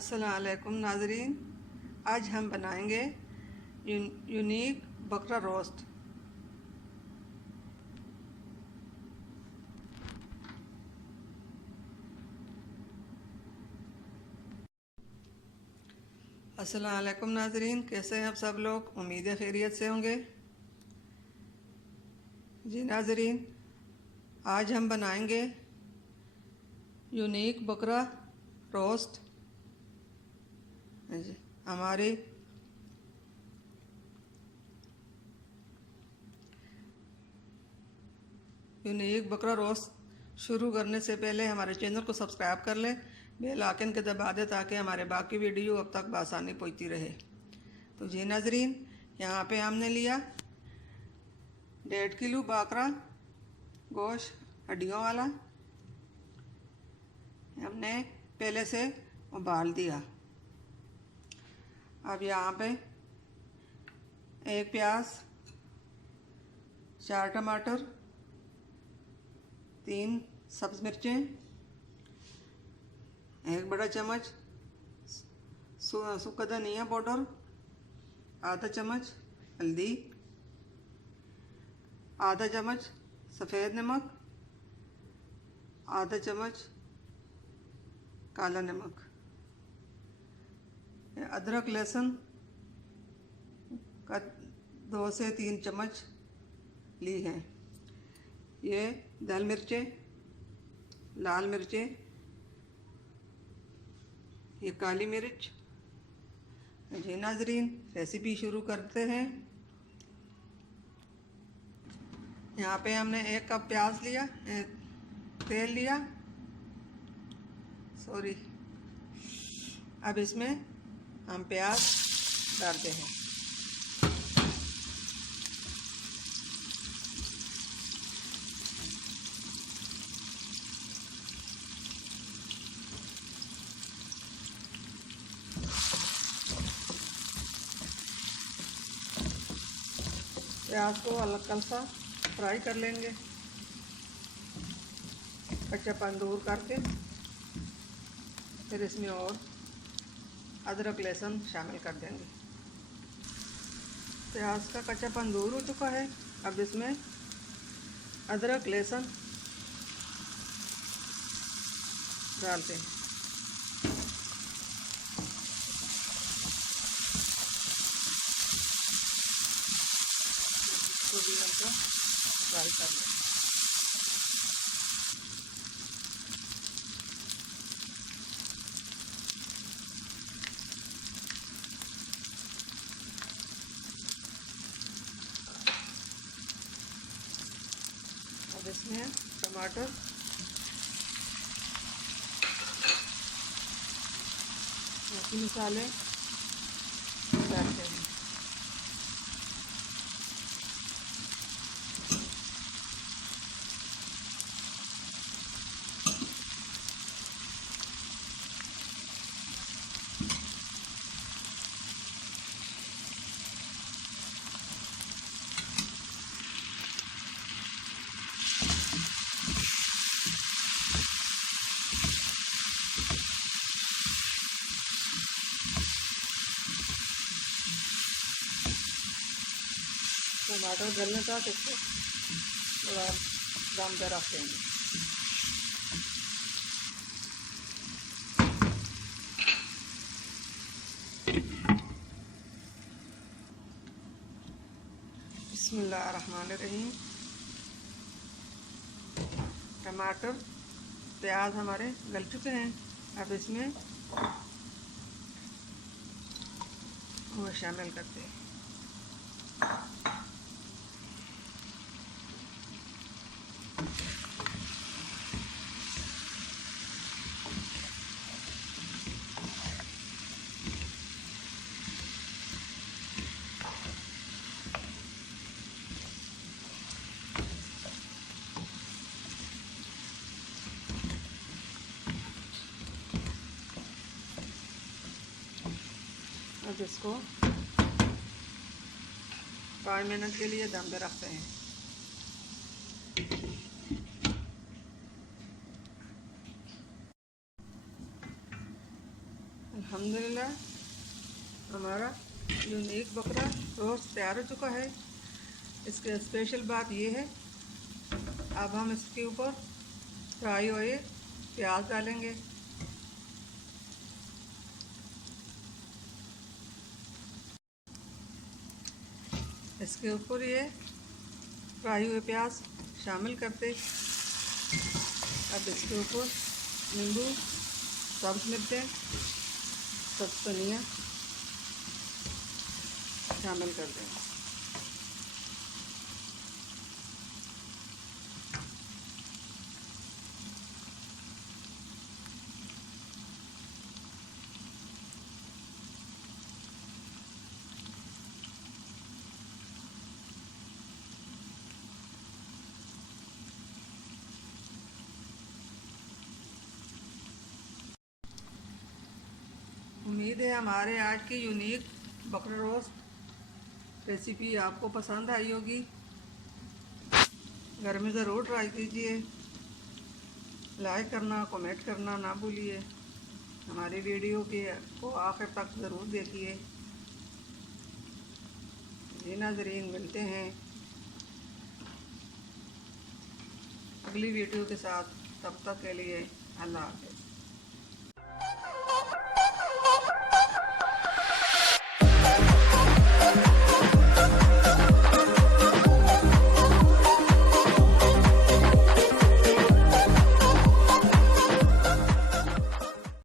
अस्सलाम वालेकुम नाज़रीन, आज हम बनाएंगे यूनिक बकरा रोस्ट। अस्सलाम वालेकुम नाज़रीन, कैसे हैं आप सब लोग? उम्मीद है खैरियत से होंगे। जी नाज़रीन, आज हम बनाएंगे यूनिक बकरा रोस्ट। जी, हमारी यूनिक बकरा रोस्ट शुरू करने से पहले हमारे चैनल को सब्सक्राइब कर लें, बेल आइकन के दबा दें ताकि हमारे बाकी वीडियो अब तक बआसानी पहुंचती रहे। तो जी नाज़रीन, यहाँ पे हमने लिया 1.5 किलो बकरा गोश्त हड्डियों वाला। हमने पहले से उबाल दिया। अब यहाँ पे 1 प्याज, 4 टमाटर, 3 सब्ज़ मिर्चें, 1 बड़ा चम्मच सूखा धनिया पाउडर, आधा चम्मच हल्दी, आधा चम्मच सफ़ेद नमक, आधा चम्मच काला नमक। अदरक लहसुन का 2 से 3 चम्मच ली है। ये दाल मिर्चें, लाल मिर्चें, ये काली मिर्च। जी नाज़रीन, रेसिपी शुरू करते हैं। यहाँ पे हमने 1 कप प्याज लिया, तेल लिया, सॉरी। अब इसमें हम प्याज डालते हैं। प्याज को हल्का सा फ्राई कर लेंगे, कच्चापन दूर करके। फिर इसमें और अदरक लहसुन शामिल कर देंगे। प्याज का कच्चापन दूर हो चुका है। अब इसमें अदरक लहसुन डालते हैं। इसको भी हल्का फ्राई कर लें। अब इसमें टमाटर, बाकी मसाले डालते हैं। टमाटर गलने तक इसको थोड़ा दम पे रख देंगे। बिस्मिल्लाहिर्रहमानिर्रहीम। टमाटर प्याज हमारे गल चुके हैं। अब इसमें वो शामिल करते हैं। अब इसको 5 मिनट के लिए दम पे रखते हैं। अल्हम्दुलिल्लाह हमारा यूनिक बकरा रोस्ट तैयार हो चुका है। इसके स्पेशल बात ये है, अब हम इसके ऊपर फ्राई हुए प्याज डालेंगे। इसके ऊपर ये फ्राई हुए प्याज शामिल करते, अब इसके ऊपर नींबू, सब्ज़ मिर्चें, सब्ज़ धनिया शामिल कर दें। उम्मीद है हमारे आज की यूनिक बकरा रोस्ट रेसिपी आपको पसंद आई होगी। घर में ज़रूर ट्राई कीजिए। लाइक करना, कमेंट करना ना भूलिए। हमारी वीडियो को आखिर तक ज़रूर देखिए। जी नाज़रीन, मिलते हैं अगली वीडियो के साथ। तब तक के लिए अल्लाह हाफ़िज़।